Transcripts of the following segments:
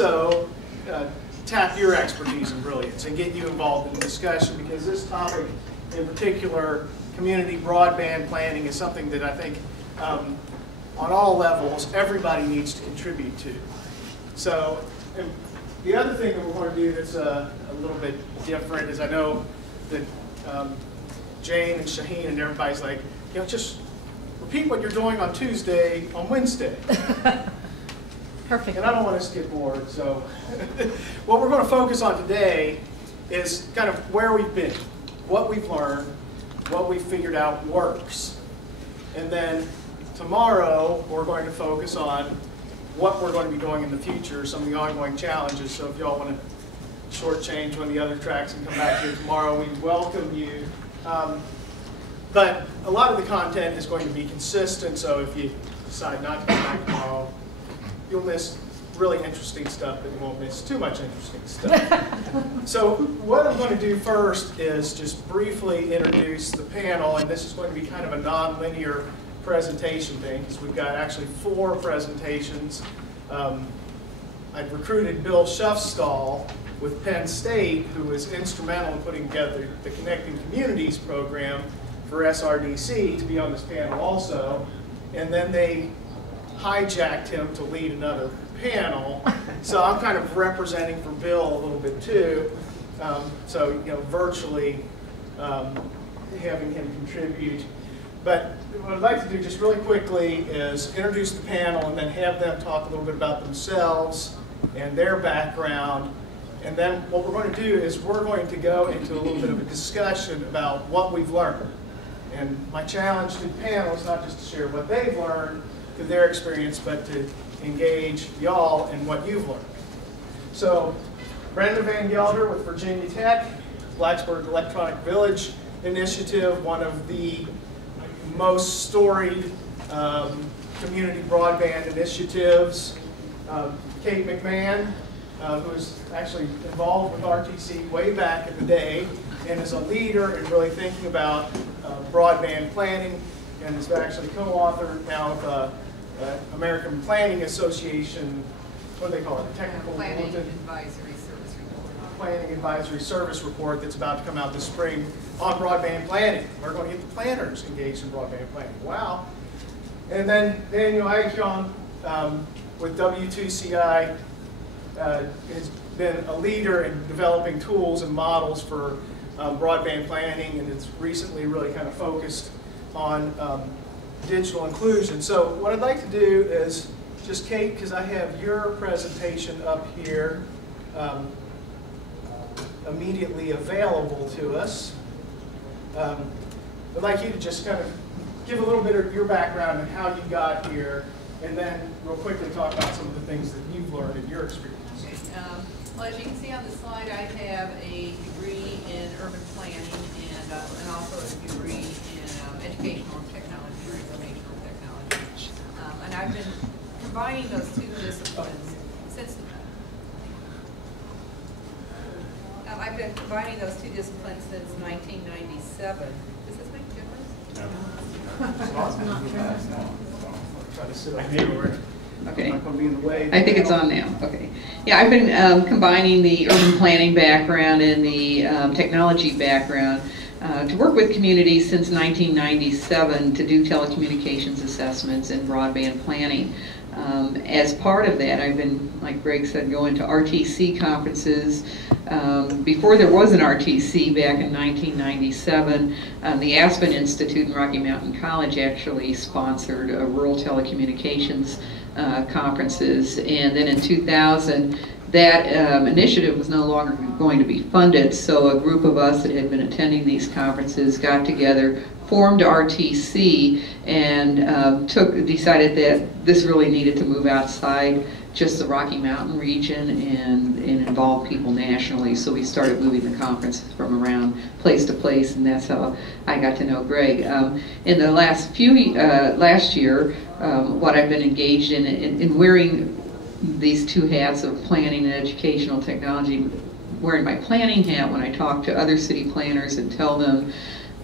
also tap your expertise and brilliance and get you involved in the discussion, because this topic in particular, community broadband planning, is something that I think on all levels everybody needs to contribute to. So the other thing that we're going to do that's a little bit different is, I know that Jane and Shaheen and everybody's like, you know, just repeat what you're doing on Tuesday on Wednesday. Perfect. And I don't want to skip board, so what we're going to focus on today is kind of where we've been, what we've learned, what we've figured out works. And then tomorrow we're going to focus on what we're going to be doing in the future, some of the ongoing challenges. So if y'all want to shortchange one of the other tracks and come back here tomorrow, we welcome you. But a lot of the content is going to be consistent, so if you decide not to come back tomorrow, you'll miss really interesting stuff, but you won't miss too much interesting stuff. So what I'm going to do first is just briefly introduce the panel, and this is going to be kind of a non-linear presentation thing, because we've got actually 4 presentations. I've recruited Bill Shuffstall with Penn State, who was instrumental in putting together the Connecting Communities program for SRDC, to be on this panel also, and then they hijacked him to lead another panel. So I'm kind of representing for Bill a little bit too. So, you know, virtually having him contribute. But what I'd like to do just really quickly is introduce the panel and then have them talk a little bit about themselves and their background. And then what we're going to do is we're going to go into a little bit of a discussion about what we've learned. And my challenge to the panel is not just to share what they've learned through their experience, but to engage y'all in what you've learned. So, Brenda Van Gelder with Virginia Tech, Blacksburg Electronic Village Initiative, one of the most storied community broadband initiatives. Kate McMahon, who was actually involved with RTC way back in the day, and is a leader in really thinking about broadband planning, and is actually co-author now of American Planning Association, what do they call it? Technical Planning Advisory Service Report. Planning Advisory Service Report that's about to come out this spring on broadband planning. We're going to get the planners engaged in broadband planning. Wow. And then Daniel Aghion with W2CI has been a leader in developing tools and models for broadband planning, and it's recently really kind of focused on digital inclusion. So what I'd like to do is just, Kate, because I have your presentation up here immediately available to us, I'd like you to just kind of give a little bit of your background and how you got here, and then real quickly talk about some of the things that you've learned in your experience. Okay. Well, as you can see on the slide, I have a degree in urban planning and also a degree in educational technology or informational technology. And I've been combining those 2 disciplines since I've been combining those 2 disciplines since 1997. Does this make a difference? No. Try to sit up here. Okay. Not going to be in the way. I think it's on now. Okay. Yeah, I've been combining the urban planning background and the technology background to work with communities since 1997 to do telecommunications assessments and broadband planning. As part of that, I've been, like Greg said, going to RTC conferences. Before there was an RTC back in 1997, the Aspen Institute and Rocky Mountain College actually sponsored rural telecommunications conferences, and then in 2000 that initiative was no longer going to be funded, so a group of us that had been attending these conferences got together, formed RTC, and decided that this really needed to move outside just the Rocky Mountain region and involve people nationally. So we started moving the conference from around place to place, and that's how I got to know Greg. In the last year, what I've been engaged in wearing these 2 hats of planning and educational technology, wearing my planning hat when I talk to other city planners and tell them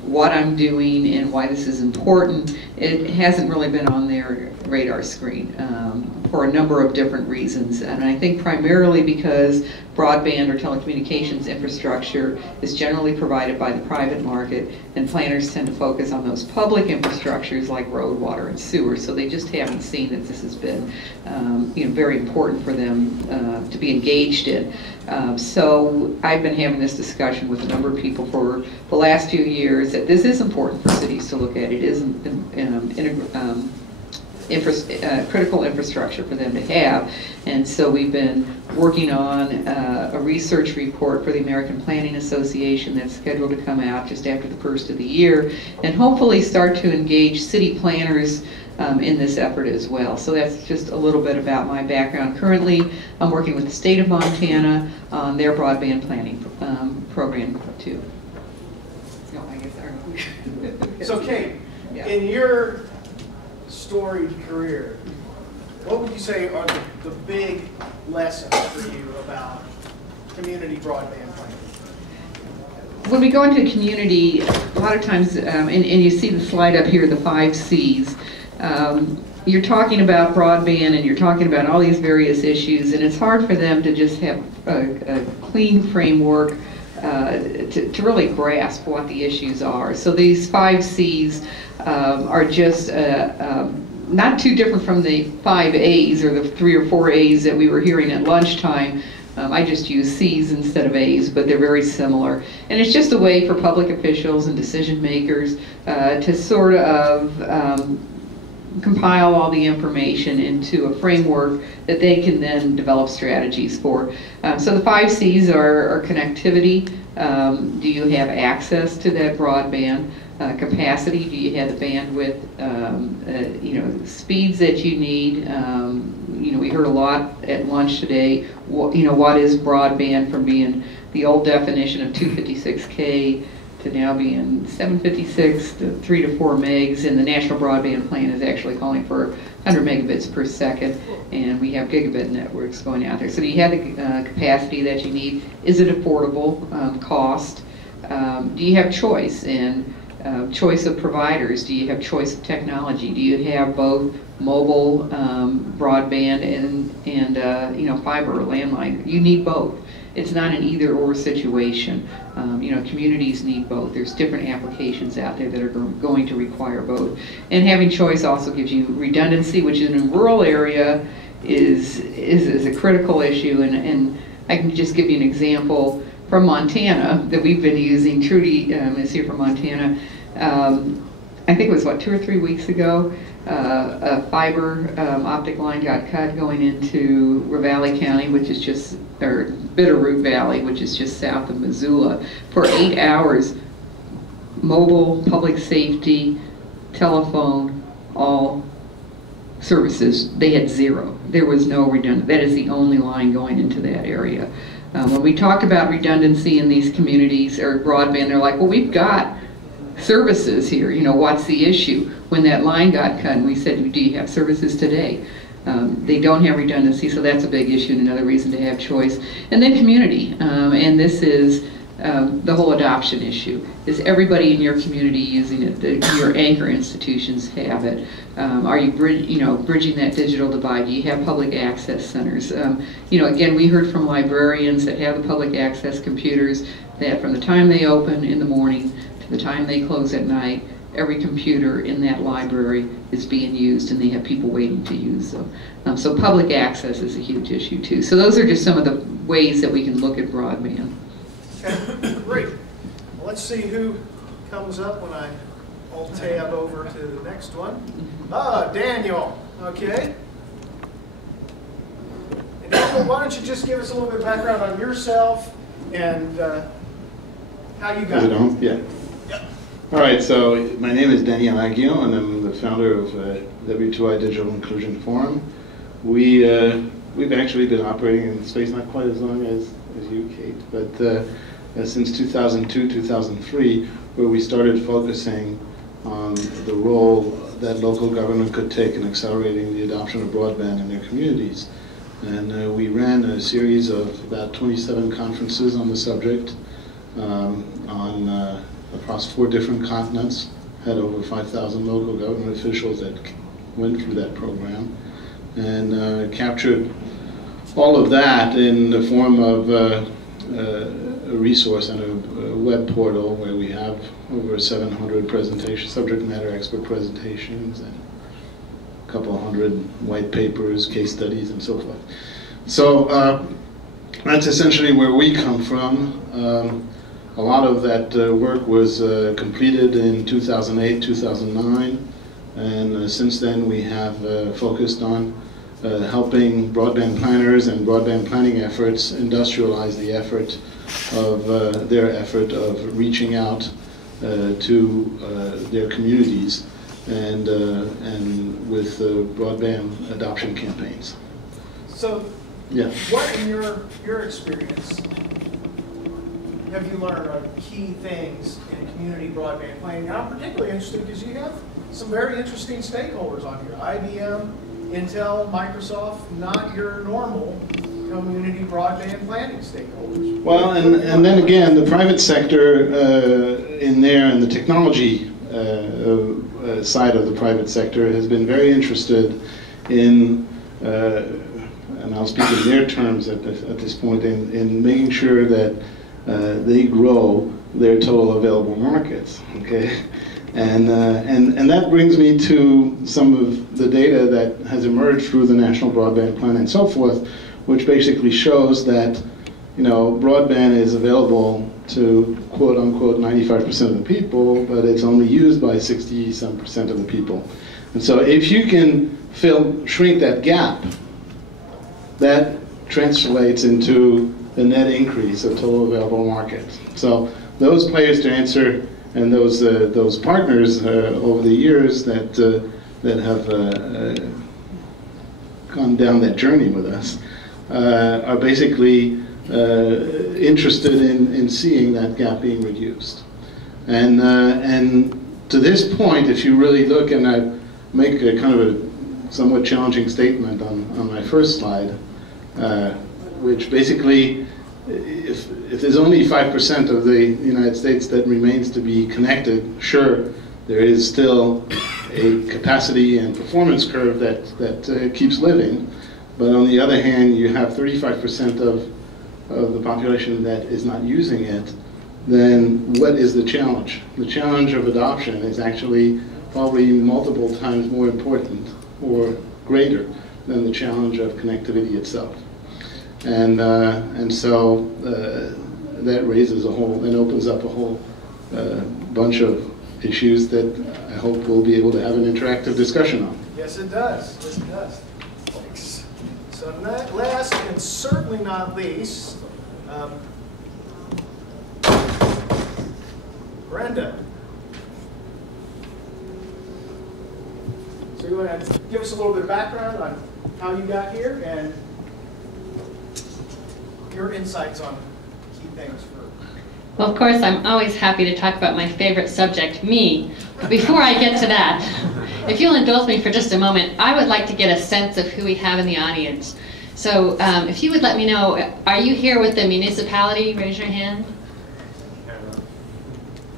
what I'm doing and why this is important. It hasn't really been on their radar screen. for a number of different reasons. And I think primarily because broadband or telecommunications infrastructure is generally provided by the private market, and planners tend to focus on those public infrastructures like road, water, and sewer. So they just haven't seen that this has been very important for them to be engaged in. So I've been having this discussion with a number of people for the last few years that this is important for cities to look at. It is critical infrastructure for them to have. And so we've been working on a research report for the American Planning Association that's scheduled to come out just after the first of the year, and hopefully start to engage city planners in this effort as well. So that's just a little bit about my background. Currently, I'm working with the state of Montana on their broadband planning program too. No, I guess I don't know. So Kate, yeah. In your storied career, what would you say are the big lessons for you about community broadband planning? When we go into a community, a lot of times, and you see the slide up here, the 5 C's, you're talking about broadband and you're talking about all these various issues, and it's hard for them to just have a clean framework to really grasp what the issues are. So these 5 C's are just not too different from the 5 A's or the 3 or 4 A's that we were hearing at lunchtime. I just use C's instead of A's, but they're very similar. And it's just a way for public officials and decision makers to sort of compile all the information into a framework that they can then develop strategies for. So the 5 C's are connectivity. Do you have access to that broadband? Capacity, do you have the bandwidth, speeds that you need? We heard a lot at lunch today, what is broadband, from being the old definition of 256K to now being 756 to 3 to 4 megs, and the National Broadband Plan is actually calling for 100 megabits per second, and we have gigabit networks going out there. So do you have the capacity that you need? Is it affordable? Cost? Do you have choice in choice of providers? Do you have choice of technology? Do you have both mobile broadband and fiber or landline? You need both. It's not an either-or situation. Communities need both. There's different applications out there that are going to require both. And having choice also gives you redundancy, which in a rural area is a critical issue. And I can just give you an example from Montana that we've been using. Trudy is here from Montana. I think it was, 2 or 3 weeks ago, a fiber optic line got cut going into Ravalli County, which is just, or Bitterroot Valley, which is just south of Missoula. For 8 hours, mobile, public safety, telephone, all services, they had 0. There was no redundant. That is the only line going into that area. When we talk about redundancy in these communities or broadband, they're like, well, we've got services here, what's the issue? When that line got cut and we said, do you have services today? They don't have redundancy, so that's a big issue and another reason to have choice. And then community, and this is the whole adoption issue. Is everybody in your community using it? Your anchor institutions have it. Are you bridging that digital divide? Do you have public access centers? Again, we heard from librarians that have the public access computers that from the time they open in the morning to the time they close at night, every computer in that library is being used and they have people waiting to use them. So public access is a huge issue too. So those are just some of the ways that we can look at broadband. Okay, great. Well, let's see who comes up when I alt-tab over to the next one. Daniel, okay. And Daniel, why don't you just give us a little bit of background on yourself and how you got it. Yeah. Yep. All right, so my name is Daniel Aghion, and I'm the founder of W2I Digital Inclusion Forum. We've actually been operating in space not quite as long as you, Kate, but since 2002, 2003, where we started focusing on the role that local government could take in accelerating the adoption of broadband in their communities. And we ran a series of about 27 conferences on the subject across 4 different continents, had over 5,000 local government officials that went through that program. and captured all of that in the form of a resource and a web portal where we have over 700 presentations, subject matter expert presentations, and a couple hundred white papers, case studies, and so forth. So that's essentially where we come from. A lot of that work was completed in 2008, 2009, and since then we have focused on helping broadband planners and broadband planning efforts industrialize the effort of their effort of reaching out to their communities and with broadband adoption campaigns. So, yeah. What in your experience have you learned are key things in community broadband planning? And I'm particularly interested because you have some very interesting stakeholders on here. IBM, Intel, Microsoft, not your normal community broadband planning stakeholders. Well, and then again, the private sector in there and the technology side of the private sector has been very interested in, and I'll speak in their terms at this point, in making sure that they grow their total available markets, okay? And that brings me to some of the data that has emerged through the National Broadband Plan and so forth, which basically shows that, you know, broadband is available to quote unquote 95% of the people, but it's only used by 60-some% of the people. And so if you can shrink that gap, that translates into the net increase of total available market. So those players to answer, and those partners over the years that have gone down that journey with us are basically interested in seeing that gap being reduced. And to this point, if you really look, and I make a kind of a somewhat challenging statement on my first slide, which basically, if there's only 5% of the United States that remains to be connected, sure, there is still a capacity and performance curve that keeps living. But on the other hand, you have 35% of the population that is not using it. Then what is the challenge? The challenge of adoption is actually probably multiple times more important or greater than the challenge of connectivity itself. And so that raises a whole, and opens up a whole bunch of issues that I hope we'll be able to have an interactive discussion on. Yes, it does. Yes, it does. Thanks. So last and certainly not least, Brenda. So you want to give us a little bit of background on how you got here and your insights on key things for... Well, of course, I'm always happy to talk about my favorite subject, me. But before I get to that, if you'll indulge me for just a moment, I would like to get a sense of who we have in the audience. So if you would let me know, are you here with the municipality? Raise your hand.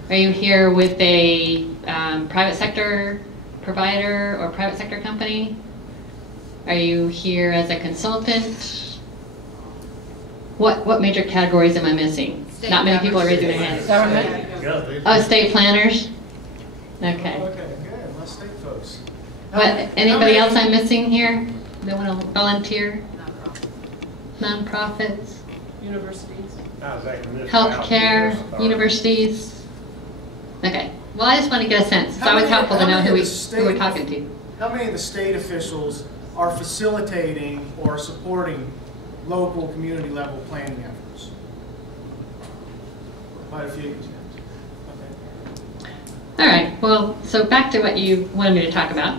Are you here with a private sector provider or private sector company? Are you here as a consultant? What major categories am I missing? State Not many people are raising their hands. Government. Oh, state planners? Okay. Okay, good. Less state folks. What, anybody else I'm missing here? That want to volunteer? Nonprofits? Universities. Healthcare? Universities? Okay. Well, I just want to get a sense. It's always helpful to know who we're talking to. How many of the state officials are facilitating or supporting local community level planning efforts? Quite a few. Okay. All right. Well, so back to what you wanted me to talk about.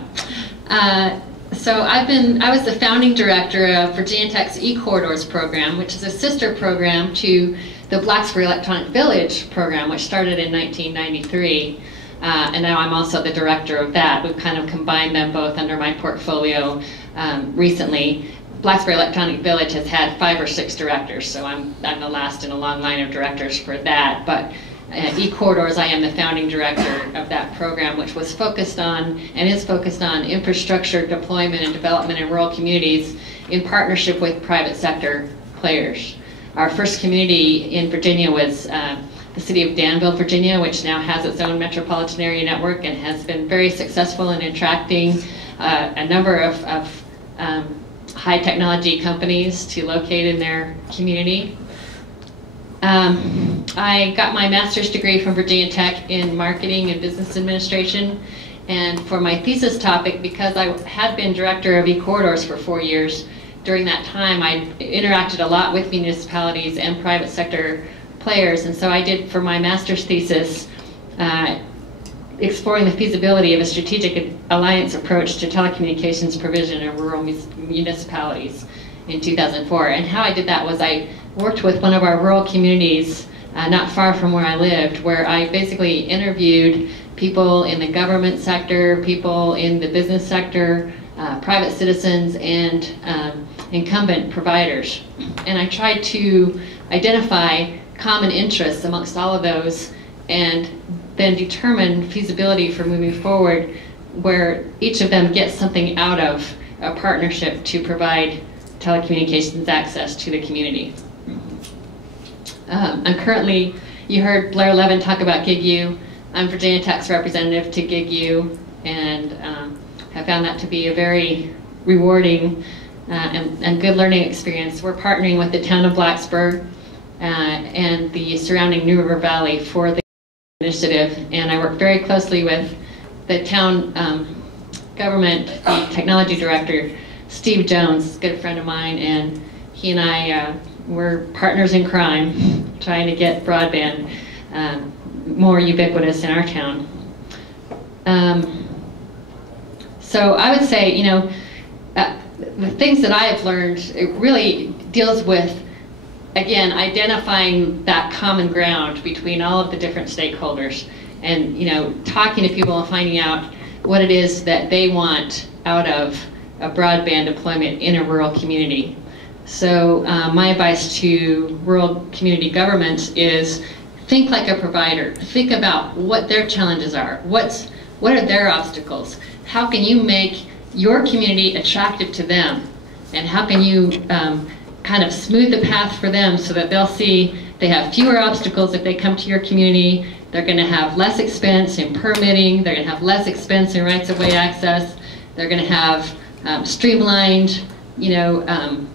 So I was the founding director of Virginia Tech's E-Corridors program, which is a sister program to the Blacksburg Electronic Village program, which started in 1993. And now I'm also the director of that. We've kind of combined them both under my portfolio recently. Blacksburg Electronic Village has had 5 or 6 directors, so I'm the last in a long line of directors for that. But e-corridors, I am the founding director of that program, which was focused on, and is focused on, infrastructure deployment and development in rural communities in partnership with private sector players. Our first community in Virginia was the city of Danville, Virginia, which now has its own metropolitan area network and has been very successful in attracting a number of high technology companies to locate in their community. I got my master's degree from Virginia Tech in marketing and business administration, and for my thesis topic, because I had been director of e-corridors for 4 years, during that time I interacted a lot with municipalities and private sector players, and so I did, for my master's thesis, exploring the feasibility of a strategic alliance approach to telecommunications provision in rural municipalities in 2004. And how I did that was I worked with one of our rural communities not far from where I lived, where I basically interviewed people in the government sector, people in the business sector, private citizens, and incumbent providers. And I tried to identify common interests amongst all of those and then determine feasibility for moving forward, where each of them gets something out of a partnership to provide telecommunications access to the community. I'm currently, you heard Blair Levin talk about GigU. I'm Virginia Tech's representative to GigU, and have found that to be a very rewarding and good learning experience. We're partnering with the town of Blacksburg and the surrounding New River Valley for the initiative, and I work very closely with the town government, the technology director, Steve Jones, a good friend of mine, and he and I we're partners in crime, trying to get broadband more ubiquitous in our town. So I would say, you know, the things that I have learned, it really deals with, again, identifying that common ground between all of the different stakeholders, and, you know, talking to people and finding out what it is that they want out of a broadband deployment in a rural community. So my advice to rural community governments is think like a provider. Think about what their challenges are. What are their obstacles? How can you make your community attractive to them? And how can you kind of smooth the path for them so that they'll see they have fewer obstacles if they come to your community. They're going to have less expense in permitting. They're going to have less expense in rights-of-way access. They're going to have streamlined, you know,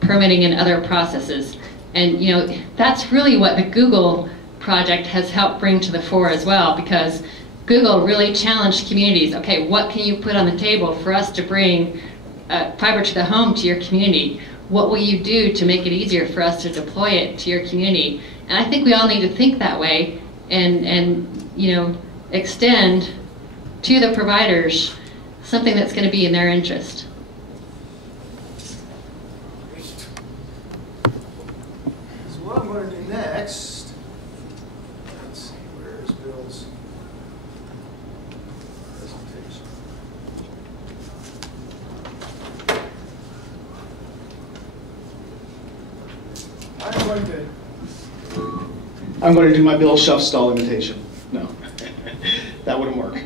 permitting and other processes. And, you know, that's really what the Google project has helped bring to the fore as well, because Google really challenged communities. Okay, what can you put on the table for us to bring fiber to the home to your community? What will you do to make it easier for us to deploy it to your community? And I think we all need to think that way and you know, extend to the providers something that's going to be in their interest. So what I'm going to do next, let's see, where is Bill's presentation? I'm going to do my Bill Shuffstall imitation. No, that wouldn't work.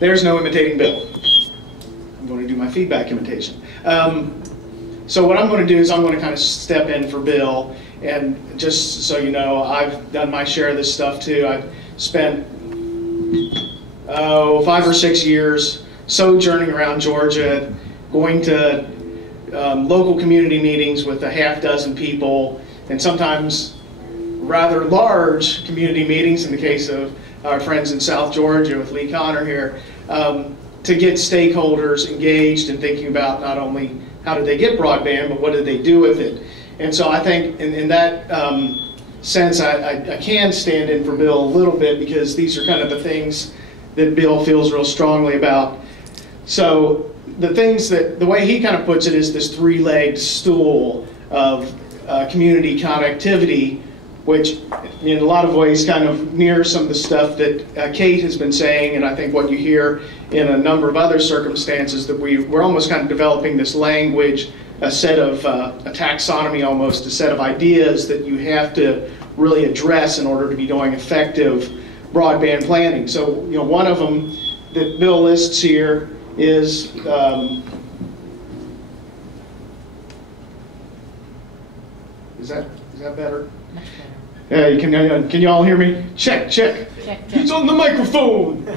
There's no imitating Bill. I'm going to do my feedback imitation. So what I'm going to do is I'm going to kind of step in for Bill, and just so you know, I've done my share of this stuff too. I've spent 5 or 6 years sojourning around Georgia, going to local community meetings with a half-dozen people, and sometimes rather large community meetings in the case of our friends in South Georgia with Lee Connor here, to get stakeholders engaged and thinking about not only how did they get broadband, but what did they do with it. And so I think in that sense, I can stand in for Bill a little bit, because these are kind of the things that Bill feels real strongly about. So the things that, the way he kind of puts it, is this three-legged stool of community connectivity, which in a lot of ways kind of mirrors some of the stuff that Kate has been saying, and I think what you hear in a number of other circumstances, that we're almost kind of developing this language, a set of, a taxonomy almost, a set of ideas that you have to really address in order to be doing effective broadband planning. So, one of them that Bill lists here is is that better? Much better. Can you all hear me? Check. Check. He's on the microphone.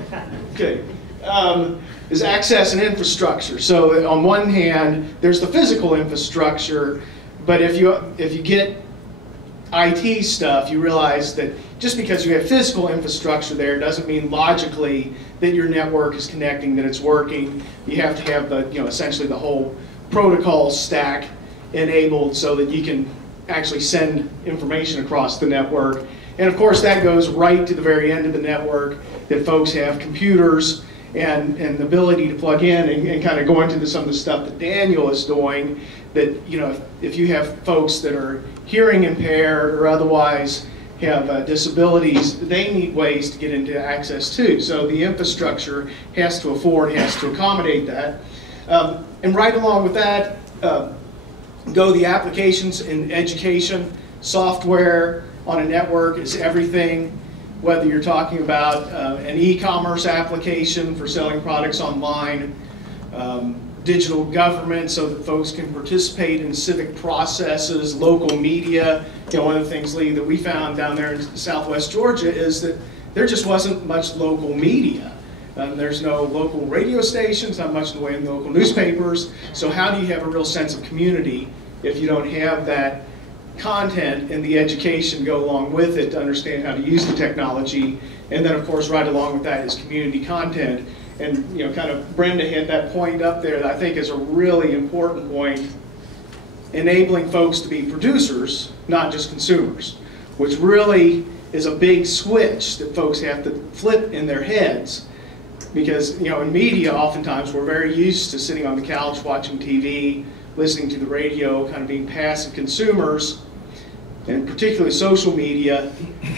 Okay. Is access and infrastructure. So on one hand, there's the physical infrastructure, but if you get IT stuff, you realize that just because you have physical infrastructure there doesn't mean logically that your network is connecting, that it's working. You have to have the, essentially the whole protocol stack enabled so that you can actually send information across the network. And of course that goes right to the very end of the network, that folks have computers and the ability to plug in and kind of go into some of the stuff that Daniel is doing, that if you have folks that are hearing impaired or otherwise have disabilities, they need ways to get into access too. So the infrastructure has to accommodate that. And right along with that, go the applications in education. Software on a network is everything, whether you're talking about an e-commerce application for selling products online, digital government so that folks can participate in civic processes, local media. One of the things, Lee, that we found down there in Southwest Georgia is that there just wasn't much local media. There's no local radio stations, not much in the way of local newspapers. So how do you have a real sense of community if you don't have that content and the education go along with it to understand how to use the technology? And then, of course, right along with that is community content. And kind of Brenda had that point up there that I think is a really important point, enabling folks to be producers, not just consumers, which really is a big switch that folks have to flip in their heads. Because in media, oftentimes we're very used to sitting on the couch watching TV, listening to the radio, kind of being passive consumers, and particularly social media.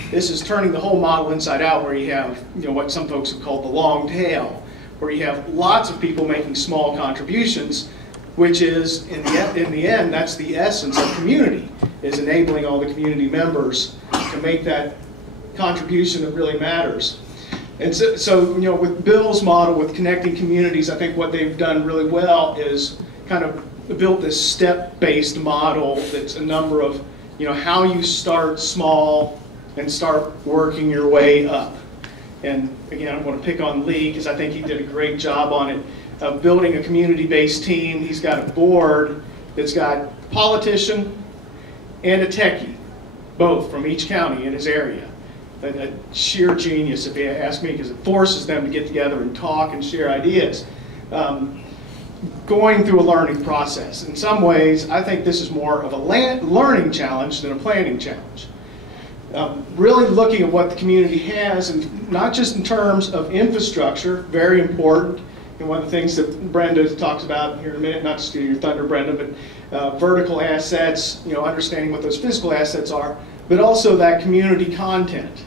This is turning the whole model inside out, where you have what some folks have called the long tail, where you have lots of people making small contributions, which is, in the end, that's the essence of community, is enabling all the community members to make that contribution that really matters. And so with Bill's model, with connecting communities, I think what they've done really well is kind of built this step-based model that's a number of, how you start small and start working your way up. And again, I want to pick on Lee because I think he did a great job on it, of building a community-based team. He's got a board that's got a politician and a techie, both from each county in his area. A sheer genius, if you ask me, because it forces them to get together and talk and share ideas. Going through a learning process. In some ways, I think this is more of a learning challenge than a planning challenge. Really looking at what the community has, and not just in terms of infrastructure, very important, and one of the things that Brenda talks about here in a minute, not to steal your thunder, Brenda, but vertical assets, understanding what those physical assets are, but also that community content.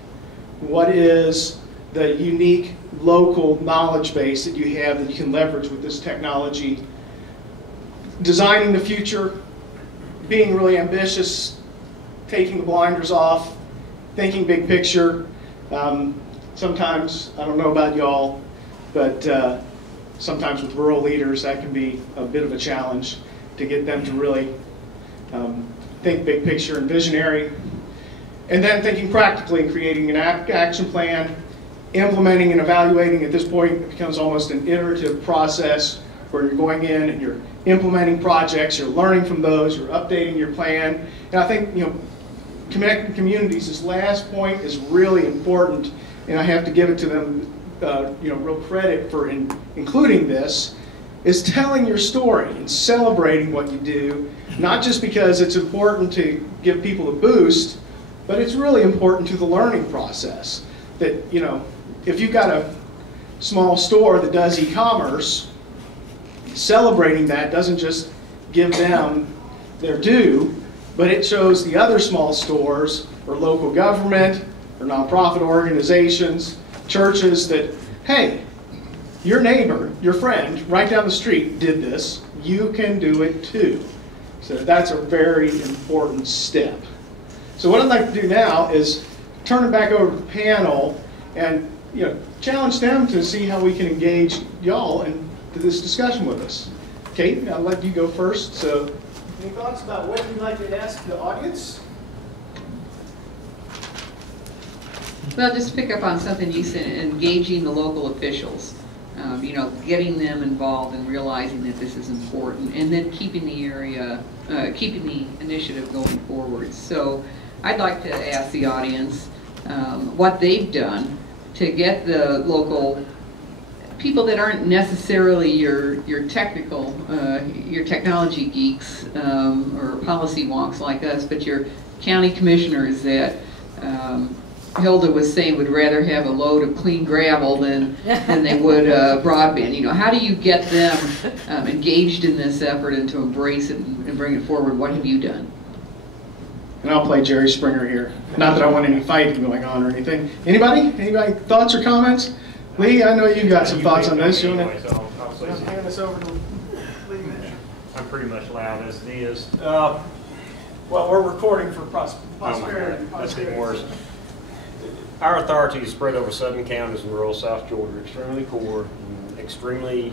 What is the unique local knowledge base that you have that you can leverage with this technology? Designing the future, being really ambitious, taking the blinders off, thinking big picture. Sometimes, I don't know about y'all, but sometimes with rural leaders that can be a bit of a challenge to get them to really think big picture and visionary. And then thinking practically and creating an action plan, implementing and evaluating. At this point, it becomes almost an iterative process where you're going in and you're implementing projects, you're learning from those, you're updating your plan. And I think, connecting communities, this last point is really important, and I have to give it to them, real credit for including this, is telling your story and celebrating what you do, not just because it's important to give people a boost, but it's really important to the learning process. That, if you've got a small store that does e-commerce, celebrating that doesn't just give them their due, but it shows the other small stores or local government or nonprofit organizations, churches that, hey, your neighbor, your friend right down the street did this, you can do it too. So that's a very important step. So what I'd like to do now is turn it back over to the panel and challenge them to see how we can engage y'all into this discussion with us. Kate, I'll let you go first. So, any thoughts about what you'd like to ask the audience? Well, just pick up on something you said, engaging the local officials. Getting them involved and realizing that this is important, and then keeping the initiative going forward. So I'd like to ask the audience what they've done to get the local people that aren't necessarily your technical, your technology geeks or policy wonks like us, but your county commissioners that Hilda was saying would rather have a load of clean gravel than they would broadband. How do you get them engaged in this effort and to embrace it and bring it forward? What have you done? And I'll play Jerry Springer here. Not that I want any fighting going on or anything. Anybody? Anybody thoughts or comments? Lee, I know you've got some thoughts on this. You want to hand this over to Lee? I'm pretty much loud as it is. Well, we're recording for prosperity. That's even worse. Our authority is spread over 7 counties in rural South Georgia, extremely poor, and extremely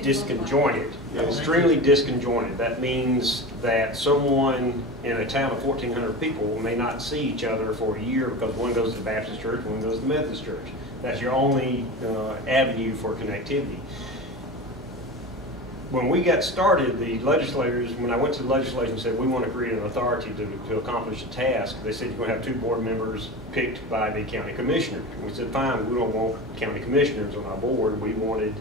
disconjointed. Extremely disconjointed. That means that someone in a town of 1,400 people may not see each other for a year because one goes to the Baptist church, one goes to the Methodist church. That's your only avenue for connectivity. When we got started, the legislators, when I went to the legislature and said we want to create an authority to accomplish a task, they said you're going to have 2 board members picked by the county commissioner. And we said, fine, we don't want county commissioners on our board. We wanted,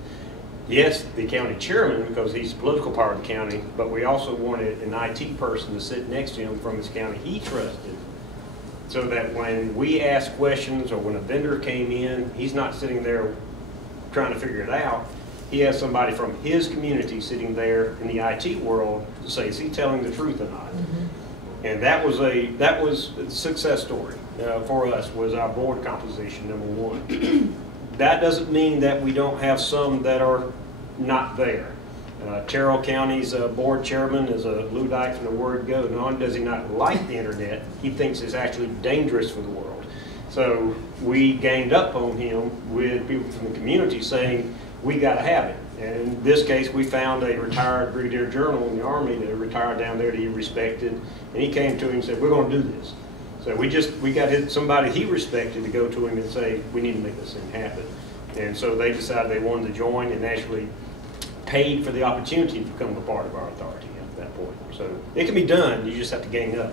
yes, the county chairman because he's the political power of the county, but we also wanted an IT person to sit next to him from his county he trusted, so that when we asked questions or when a vendor came in, he's not sitting there trying to figure it out. He has somebody from his community sitting there in the IT world to say, is he telling the truth or not? Mm-hmm. And that was a success story for us, was our board composition, number 1. That doesn't mean that we don't have some that are not there. Terrell County's board chairman is a Luddite from the word go. Not only does he not like the internet, he thinks it's actually dangerous for the world. So we ganged up on him with people from the community saying, we got to have it. And in this case, we found a retired brigadier general in the Army that retired down there that he respected, and he came to him and said, we're going to do this. So we got somebody he respected to go to him and say, we need to make this thing happen. And so they decided they wanted to join and actually paid for the opportunity to become a part of our authority at that point. So it can be done, you just have to gang up.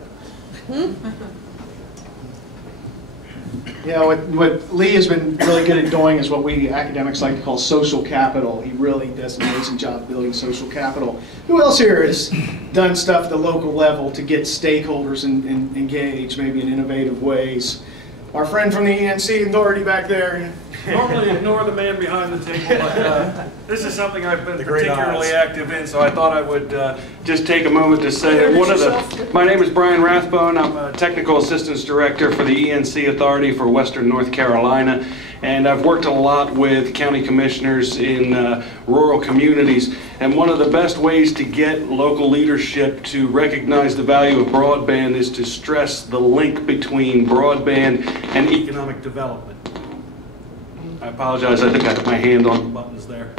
What Lee has been really good at doing is what we academics like to call social capital. He really does an amazing job building social capital. Who else here has done stuff at the local level to get stakeholders engaged, maybe in innovative ways? Our friend from the ENC authority back there. Normally ignore the man behind the table, but this is something I've been particularly active in, so I thought I would just take a moment to say that my name is Brian Rathbone. I'm a Technical Assistance Director for the ENC Authority for Western North Carolina, and I've worked a lot with county commissioners in rural communities. And one of the best ways to get local leadership to recognize the value of broadband is to stress the link between broadband and economic development. I apologize, I think I have my hand on the buttons there.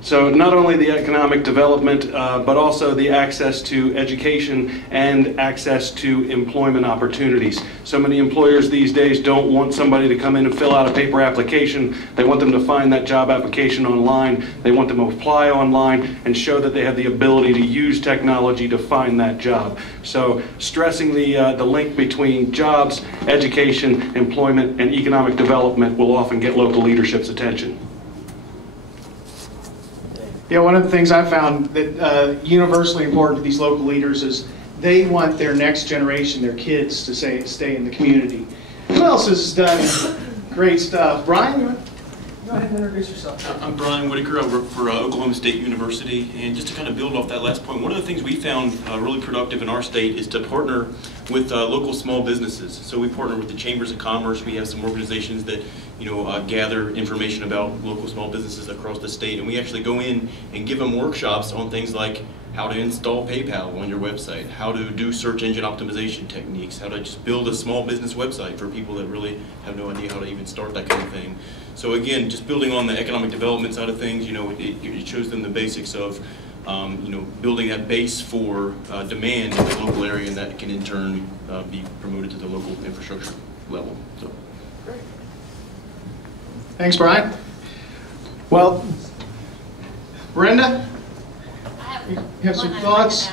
So not only the economic development, but also the access to education and access to employment opportunities. So many employers these days don't want somebody to come in and fill out a paper application. They want them to find that job application online. They want them to apply online and show that they have the ability to use technology to find that job. So stressing the link between jobs, education, employment, and economic development will often get local leadership's attention. Yeah, one of the things I found that universally important to these local leaders is they want their next generation, their kids, to stay in the community. Who else has done great stuff? Brian, you want to go ahead and introduce yourself. I'm Brian Whitaker. I work for Oklahoma State University. And just to kind of build off that last point, one of the things we found really productive in our state is to partner with local small businesses. So we partner with the Chambers of Commerce. We have some organizations that gather information about local small businesses across the state, and we actually go in and give them workshops on things like how to install PayPal on your website, how to do search engine optimization techniques, how to just build a small business website for people that really have no idea how to even start that kind of thing. So again, just building on the economic development side of things, it shows them the basics of building that base for demand in the local area, and that can in turn be promoted to the local infrastructure level. So. Great. Thanks, Brian. Well, Brenda, you have some thoughts?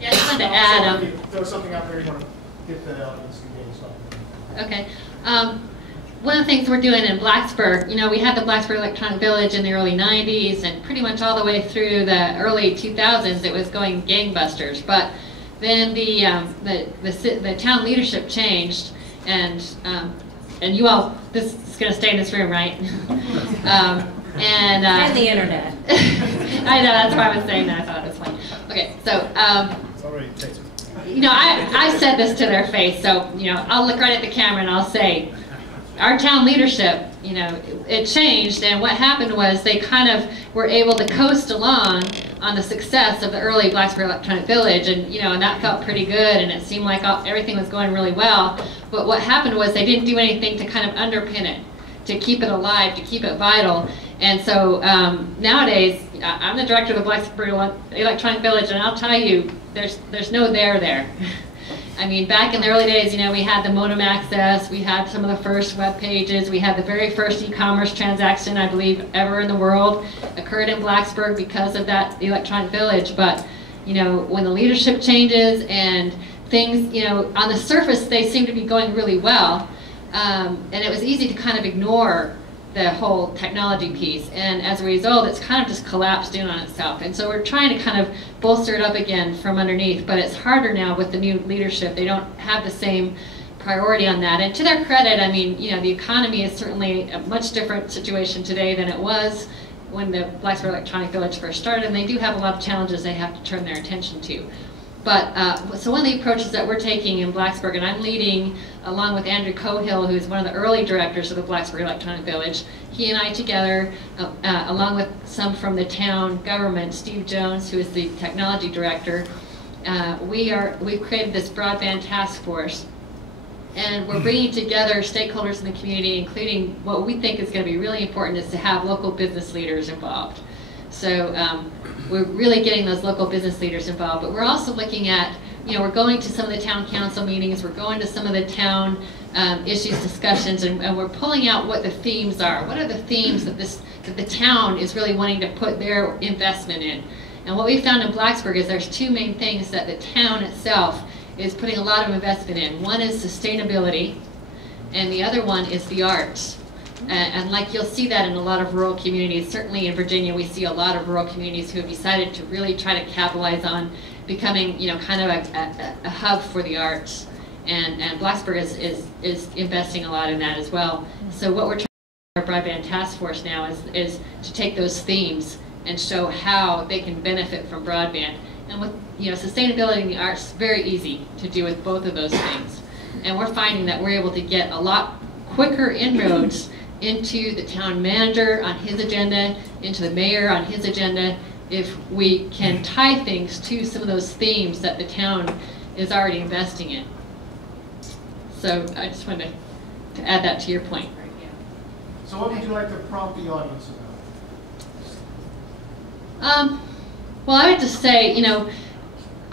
Yeah, I just wanted to add. Throw something out there you want to get the audience engaged on. Okay. One of the things we're doing in Blacksburg, we had the Blacksburg Electronic Village in the early 90s, and pretty much all the way through the early 2000s, it was going gangbusters. But then the town leadership changed, and you all, this is going to stay in this room, right? And the internet. I know, that's why I was saying that. I thought it was funny. Okay, so It's already tasted. I said this to their face, so I'll look right at the camera and I'll say, our town leadership, it changed, and what happened was they kind of were able to coast along on the success of the early Blacksburg Electronic Village, and and that felt pretty good, and it seemed like everything was going really well. But what happened was they didn't do anything to kind of underpin it, to keep it alive, to keep it vital. And so nowadays, I'm the director of the Blacksburg Electronic Village, and I'll tell you, there's no there. I mean, back in the early days, we had the modem access, we had some of the first web pages, we had the very first e-commerce transaction, I believe, ever in the world occurred in Blacksburg because of that electronic village. But, when the leadership changes and things, on the surface, they seem to be going really well. And it was easy to kind of ignore the whole technology piece, and as a result it's kind of just collapsed in on itself. And so we're trying to kind of bolster it up again from underneath, but it's harder now with the new leadership. They don't have the same priority on that, and to their credit, I mean, the economy is certainly a much different situation today than it was when the Blacksburg Electronic Village first started, and they do have a lot of challenges they have to turn their attention to. But so one of the approaches that we're taking in Blacksburg, and I'm leading along with Andrew Cohill, who's one of the early directors of the Blacksburg Electronic Village, he and I together, along with some from the town government, Steve Jones, who is the technology director, we've created this broadband task force, and we're bringing together stakeholders in the community, including what we think is going to be really important is to have local business leaders involved. So we're really getting those local business leaders involved, but we're also looking at, we're going to some of the town council meetings, we're going to some of the town issues discussions, and we're pulling out what the themes are. What are the themes that the town is really wanting to put their investment in? And what we found in Blacksburg is there's two main things that the town itself is putting a lot of investment in. One is sustainability, and the other one is the arts. And like you'll see that in a lot of rural communities. Certainly in Virginia, we see a lot of rural communities who have decided to really try to capitalize on becoming, kind of a hub for the arts. And Blacksburg is investing a lot in that as well. So what we're trying to do with our broadband task force now is to take those themes and show how they can benefit from broadband. And with sustainability and the arts, it's very easy to do with both of those things. And we're finding that we're able to get a lot quicker inroads into the town manager on his agenda, into the mayor on his agenda, if we can tie things to some of those themes that the town is already investing in. So I just wanted to add that to your point. So what would you like to prompt the audience about? Well, I would just say,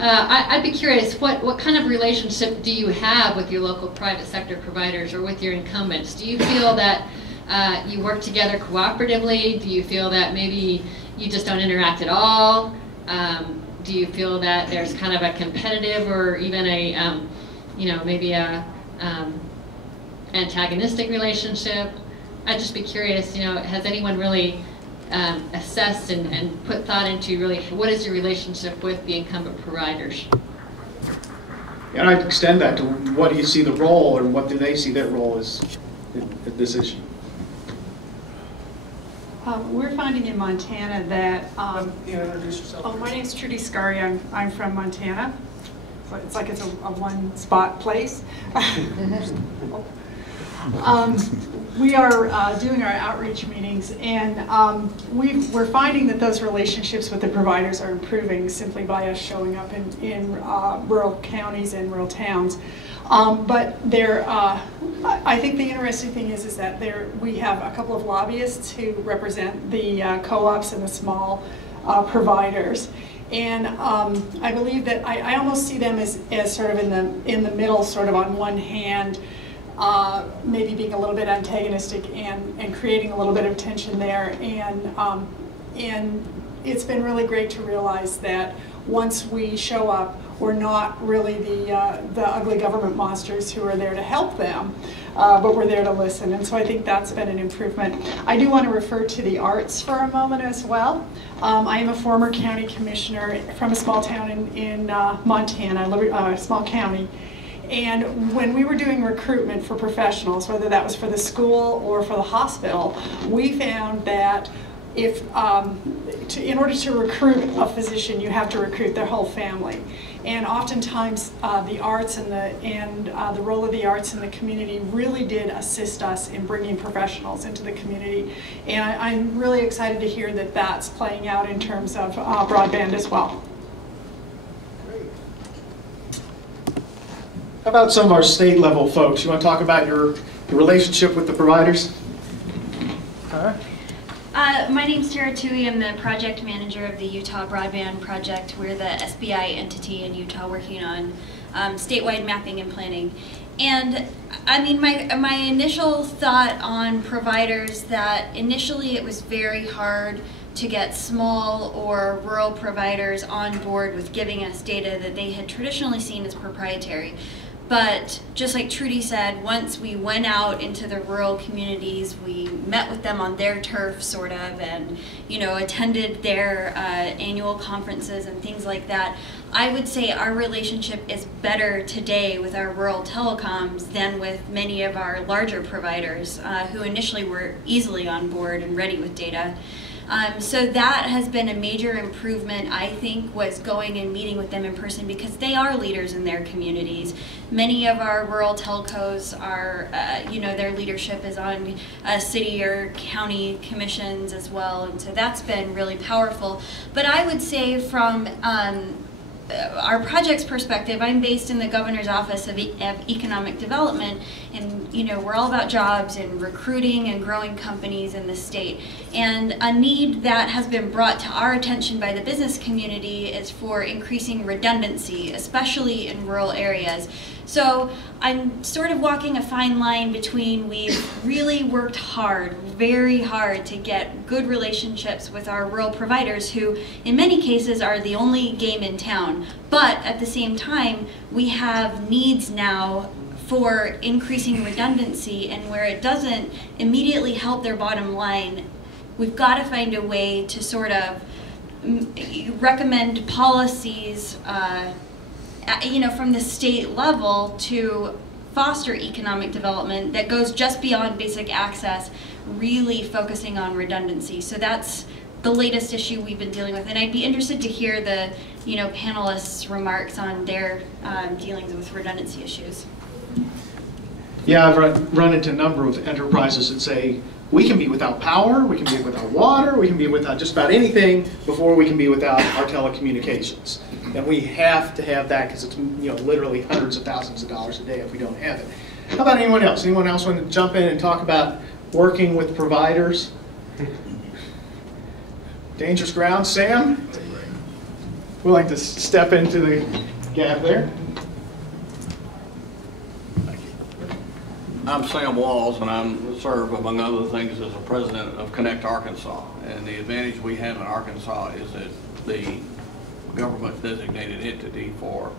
I'd be curious, what kind of relationship do you have with your local private sector providers or with your incumbents? Do you feel that you work together cooperatively? Do you feel that maybe you just don't interact at all? Do you feel that there's kind of a competitive or even a, maybe a antagonistic relationship? I'd just be curious, has anyone really assessed and put thought into really what is your relationship with the incumbent providers? And I'd extend that to what do you see the role, or what do they see their role as in this issue? We're finding in Montana that... introduce yourself. My name's Trudy Scurry. I'm from Montana. So it's like it's a one-spot place. We are doing our outreach meetings, and we're finding that those relationships with the providers are improving simply by us showing up in rural counties and rural towns. But I think the interesting thing is that we have a couple of lobbyists who represent the co-ops and the small providers. And I believe that I almost see them as sort of in the middle, sort of on one hand, maybe being a little bit antagonistic and creating a little bit of tension there. And it's been really great to realize that once we show up, we're not really the ugly government monsters who are there to help them, but we're there to listen. And so I think that's been an improvement. I do want to refer to the arts for a moment as well. I am a former county commissioner from a small town in Montana, a small county. And when we were doing recruitment for professionals, whether that was for the school or for the hospital, we found that in order to recruit a physician, you have to recruit their whole family. And oftentimes the arts and the role of the arts in the community really did assist us in bringing professionals into the community. And I'm really excited to hear that that's playing out in terms of broadband as well. How about some of our state level folks? You want to talk about your relationship with the providers? My name's Tara Tui. I'm the project manager of the Utah Broadband Project. We're the SBI entity in Utah working on statewide mapping and planning. And I mean, my initial thought on providers, that initially it was very hard to get small or rural providers on board with giving us data that they had traditionally seen as proprietary. But just like Trudy said, once we went out into the rural communities, we met with them on their turf, sort of, and attended their annual conferences and things like that. I would say our relationship is better today with our rural telecoms than with many of our larger providers who initially were easily on board and ready with data. So that has been a major improvement, I think, was going and meeting with them in person, because they are leaders in their communities. Many of our rural telcos are, their leadership is on city or county commissions as well, and so that's been really powerful. But I would say from our project's perspective, I'm based in the Governor's Office of Economic Development, and we're all about jobs and recruiting and growing companies in the state. And a need that has been brought to our attention by the business community is for increasing redundancy, especially in rural areas. So I'm sort of walking a fine line between, we've really worked hard, very hard, to get good relationships with our rural providers who in many cases are the only game in town. But at the same time, we have needs now for increasing redundancy, and where it doesn't immediately help their bottom line, we've got to find a way to sort of recommend policies from the state level to foster economic development that goes just beyond basic access, really focusing on redundancy. So that's the latest issue we've been dealing with, and I'd be interested to hear the panelists' remarks on their dealings with redundancy issues. Yeah, I've run into a number of enterprises that say, we can be without power, we can be without water, we can be without just about anything before we can be without our telecommunications. And we have to have that, because it's literally hundreds of thousands of dollars a day if we don't have it. How about anyone else? Anyone else want to jump in and talk about working with providers? Dangerous ground. Sam? Willing to step into the gap there? I'm Sam Walls, and I serve, among other things, as a president of Connect Arkansas. And the advantage we have in Arkansas is that the government-designated entity for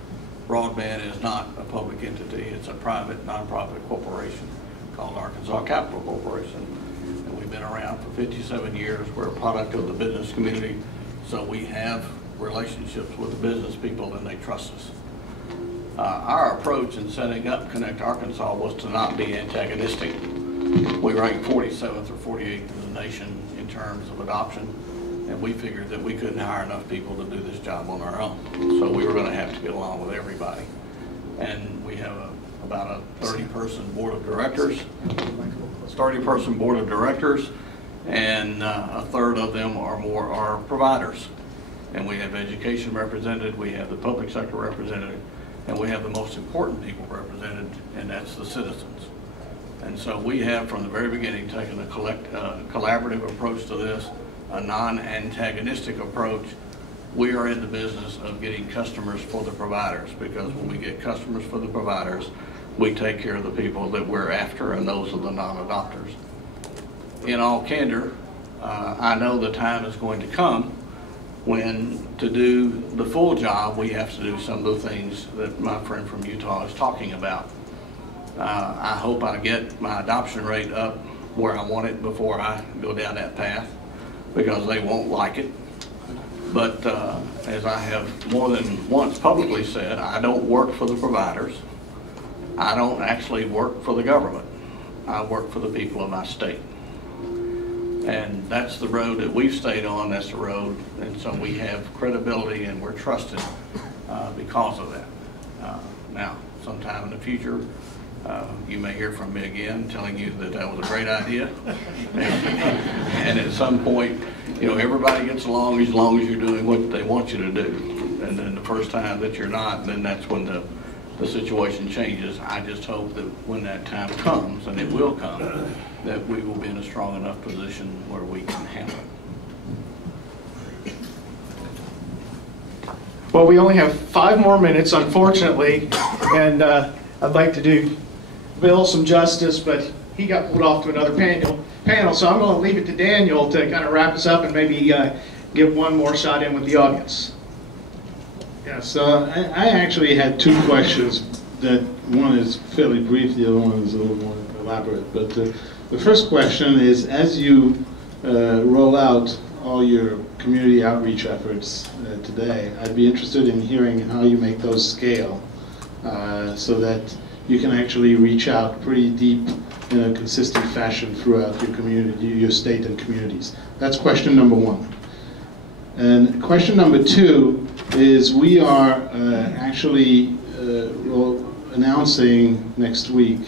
broadband is not a public entity. It's a private, nonprofit corporation called Arkansas Capital Corporation. And we've been around for 57 years. We're a product of the business community, so we have relationships with the business people, and they trust us. Our approach in setting up Connect Arkansas was to not be antagonistic. We ranked 47th or 48th in the nation in terms of adoption, and we figured that we couldn't hire enough people to do this job on our own. So we were going to have to get along with everybody. And we have about a 30-person board of directors, 30-person board of directors, and a third of them or more are providers. And we have education represented, we have the public sector represented, and we have the most important people represented, and that's the citizens. And so we have, from the very beginning, taken a collaborative approach to this, a non-antagonistic approach. We are in the business of getting customers for the providers, because when we get customers for the providers, we take care of the people that we're after, and those are the non-adopters. In all candor, I know the time is going to come when, to do the full job, we have to do some of the things that my friend from Utah is talking about. I hope I get my adoption rate up where I want it before I go down that path, because they won't like it. But as I have more than once publicly said, I don't work for the providers. I don't actually work for the government. I work for the people of my state. And that's the road that we've stayed on, that's the road, and so we have credibility and we're trusted because of that. Now, sometime in the future, you may hear from me again telling you that that was a great idea. And at some point, you know, everybody gets along as long as you're doing what they want you to do. And then the first time that you're not, then that's when the situation changes. I just hope that when that time comes, and it will come, that we will be in a strong enough position where we can handle it. Well, we only have 5 more minutes, unfortunately, and I'd like to do Bill some justice, but he got pulled off to another panel, so I'm going to leave it to Daniel to kind of wrap us up and maybe give one more shot in with the audience. Yeah, so I actually had 2 questions. That one is fairly brief, the other one is a little more elaborate. But the first question is, as you roll out all your community outreach efforts today, I'd be interested in hearing how you make those scale so that you can actually reach out pretty deep in a consistent fashion throughout your community, your state and communities. That's question number 1. And question number 2 is, we are actually announcing next week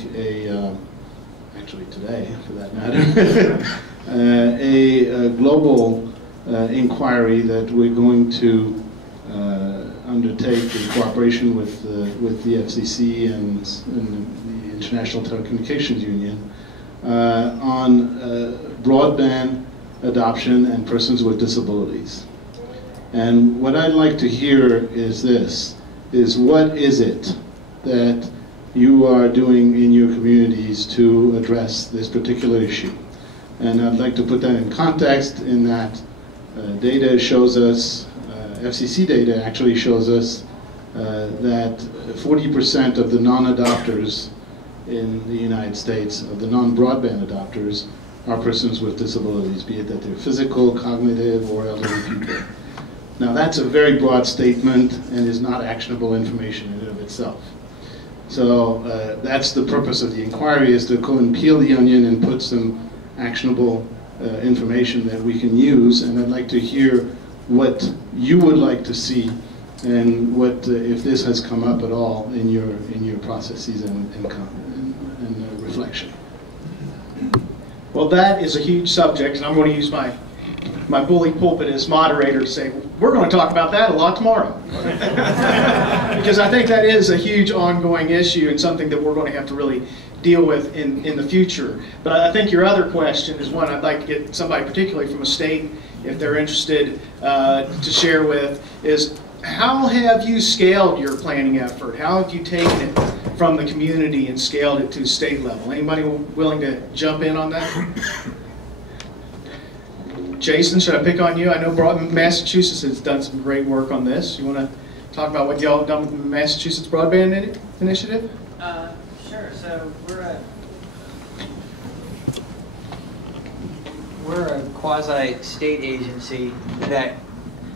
actually today for that matter, a global inquiry that we're going to undertake in cooperation with the FCC and the International Telecommunications Union on broadband adoption and persons with disabilities. And what I'd like to hear is this, is what is it that you are doing in your communities to address this particular issue? And I'd like to put that in context in that data shows us, FCC data actually shows us that 40% of the non-adopters in the United States, of the non-broadband adopters, are persons with disabilities, be it that they're physical, cognitive, or elderly people. Now that's a very broad statement and is not actionable information in and of itself. So that's the purpose of the inquiry, is to go and peel the onion and put some actionable information that we can use. And I'd like to hear what you would like to see, and what if this has come up at all in your processes and reflection. Well, that is a huge subject, and I'm going to use my bully pulpit as moderator to say, we're going to talk about that a lot tomorrow. Because I think that is a huge ongoing issue and something that we're going to have to really deal with in the future. But I think your other question is one I'd like to get somebody particularly from a state, if they're interested, to share with, is how have you scaled your planning effort? How have you taken it from the community and scaled it to state level? Anybody willing to jump in on that? Jason, should I pick on you? I know Massachusetts has done some great work on this. You want to talk about what y'all have done with the Massachusetts Broadband Initiative? Sure. So we're a quasi-state agency that,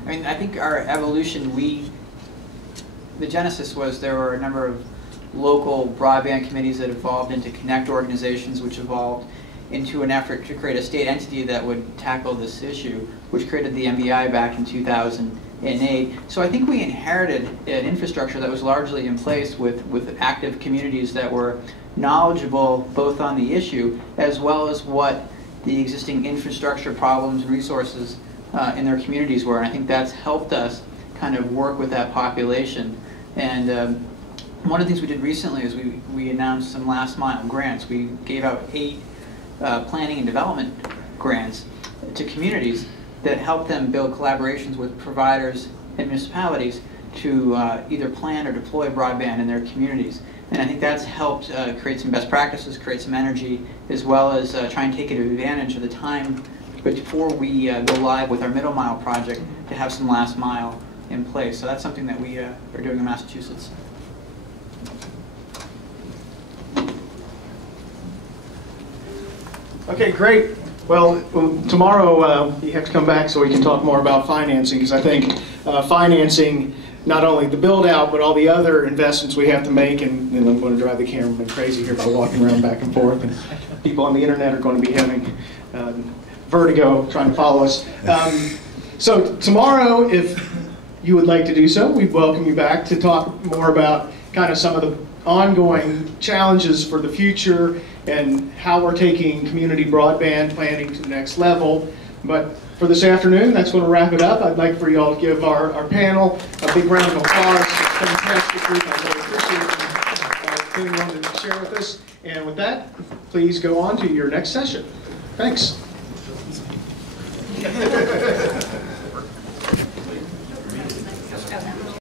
I mean, I think our evolution, the genesis was there were a number of local broadband committees that evolved into connect organizations, which evolved into an effort to create a state entity that would tackle this issue, which created the MBI back in 2000 in aid. So I think we inherited an infrastructure that was largely in place with active communities that were knowledgeable both on the issue as well as what the existing infrastructure problems and resources in their communities were. And I think that's helped us kind of work with that population. And one of the things we did recently is we announced some last mile grants. We gave out 8 planning and development grants to communities that help them build collaborations with providers and municipalities to either plan or deploy broadband in their communities. And I think that's helped create some best practices, create some energy, as well as try and take advantage of the time before we go live with our middle mile project to have some last mile in place. So that's something that we are doing in Massachusetts. Okay, great. Well, tomorrow you have to come back so we can talk more about financing, because I think financing not only the build out, but all the other investments we have to make, and I'm going to drive the cameraman crazy here by walking around back and forth, and people on the internet are going to be having vertigo trying to follow us. So tomorrow, if you would like to do so, we'd welcome you back to talk more about kind of some of the ongoing challenges for the future and how we're taking community broadband planning to the next level. But for this afternoon, that's going to wrap it up. I'd like for you all to give our panel a big round of applause. It's a fantastic group. I really appreciate everyone wanted to share with us. And with that, please go on to your next session. Thanks.